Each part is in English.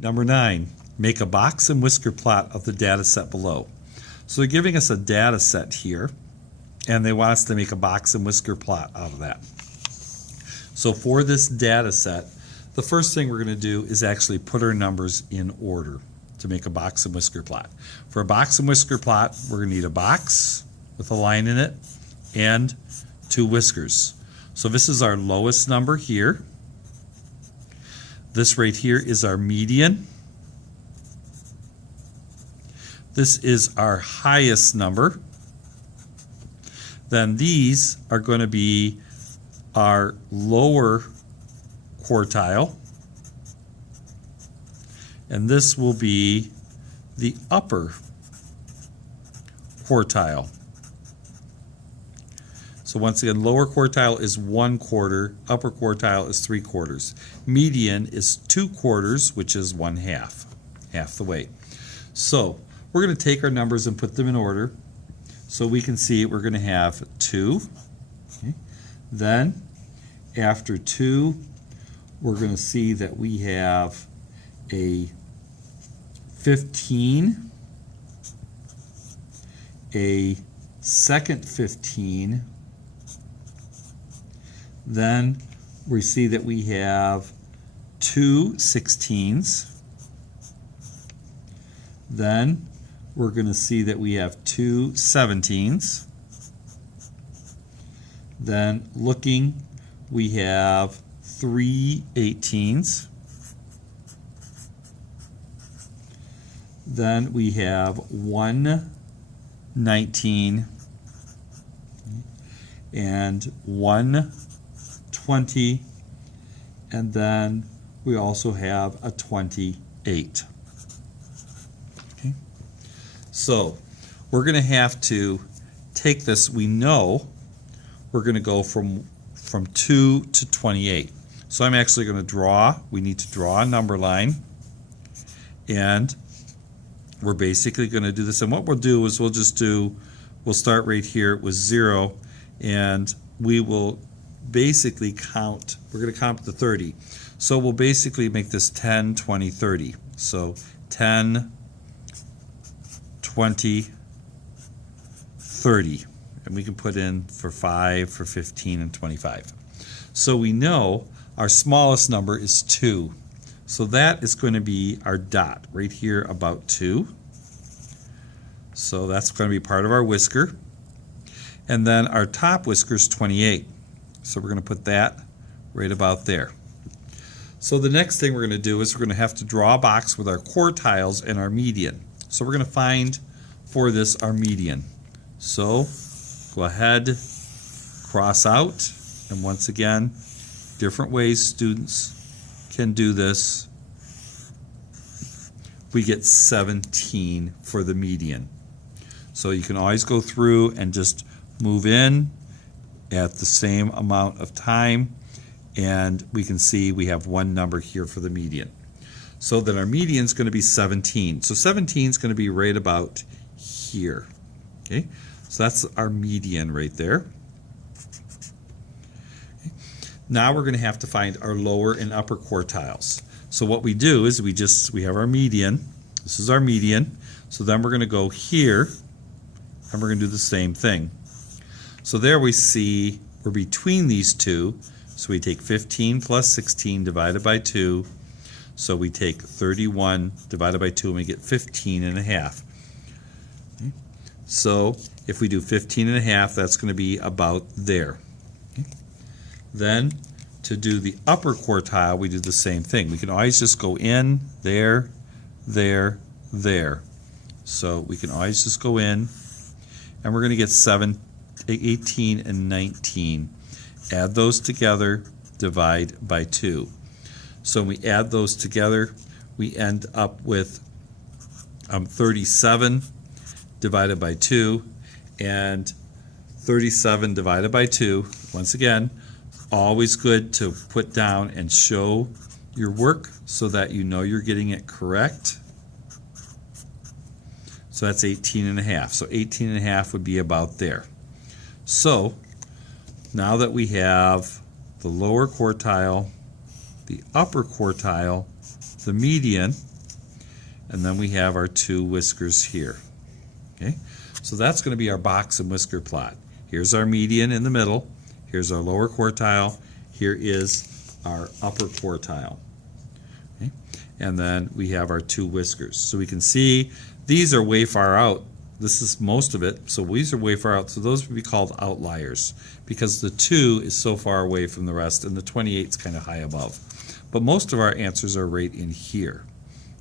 Number 9, make a box and whisker plot of the data set below. So they're giving us a data set here, and they want us to make a box and whisker plot out of that. So for this data set, the first thing we're going to do is actually put our numbers in order to make a box and whisker plot. For a box and whisker plot, we're going to need a box with a line in it and 2 whiskers. So this is our lowest number here. This right here is our median. This is our highest number. Then these are going to be our lower quartile. And this will be the upper quartile. So once again, lower quartile is 1/4, upper quartile is 3/4. Median is 2/4, which is 1/2, half the way. So we're going to take our numbers and put them in order. So we can see we're going to have 2. Okay. Then after 2, we're going to see that we have a 15, a second 15, then we see that we have 2 16s, then we're going to see that we have 2 17s, then looking we have 3 18s, then we have 1 19 and 1 20, and then we also have a 28. Okay. So we're going to have to take this. We know we're going to go from 2 to 28. So I'm actually going to draw. We need to draw a number line, and we're basically going to do this. And what we'll do is we'll start right here with 0, and we will basically count. We're going to count to 30. So we'll basically make this 10, 20, 30. So 10, 20, 30. And we can put in for 5, for 15, and 25. So we know our smallest number is 2. So that is going to be our dot right here, about 2. So that's going to be part of our whisker. And then our top whisker is 28. So we're going to put that right about there. So the next thing we're going to do is we're going to have to draw a box with our quartiles and our median. So we're going to find for this our median. So go ahead, cross out, and once again, different ways students can do this. We get 17 for the median. So you can always go through and just move in at the same amount of time, and we can see we have one number here for the median. So then our median is going to be 17. So 17 is going to be right about here. Okay, so that's our median right there. Okay. Now we're going to have to find our lower and upper quartiles. So what we do is we have our median. This is our median. So then we're going to go here, and we're going to do the same thing. So there we see we're between these two. So we take 15 plus 16 divided by 2. So we take 31 divided by 2, and we get 15 and a half. Okay. So if we do 15 and a half, that's going to be about there. Okay. Then to do the upper quartile, we do the same thing. We can always just go in, there, there, there. So we can always just go in, and we're going to get 18 and 19. Add those together, divide by 2. So when we add those together, we end up with 37 divided by 2, and 37 divided by 2. Once again, always good to put down and show your work so that you know you're getting it correct. So that's 18 and a half. So 18 and a half would be about there. So now that we have the lower quartile, the upper quartile, the median, and then we have our two whiskers here. Okay, so that's going to be our box and whisker plot. Here's our median in the middle. Here's our lower quartile. Here is our upper quartile. Okay, and then we have our two whiskers. So we can see these are way far out. This is most of it, so these are way far out. So those would be called outliers because the 2 is so far away from the rest and the 28 is kind of high above. But most of our answers are right in here.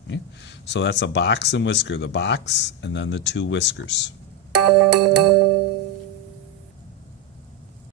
Okay? So that's a box and whisker, the box and then the two whiskers.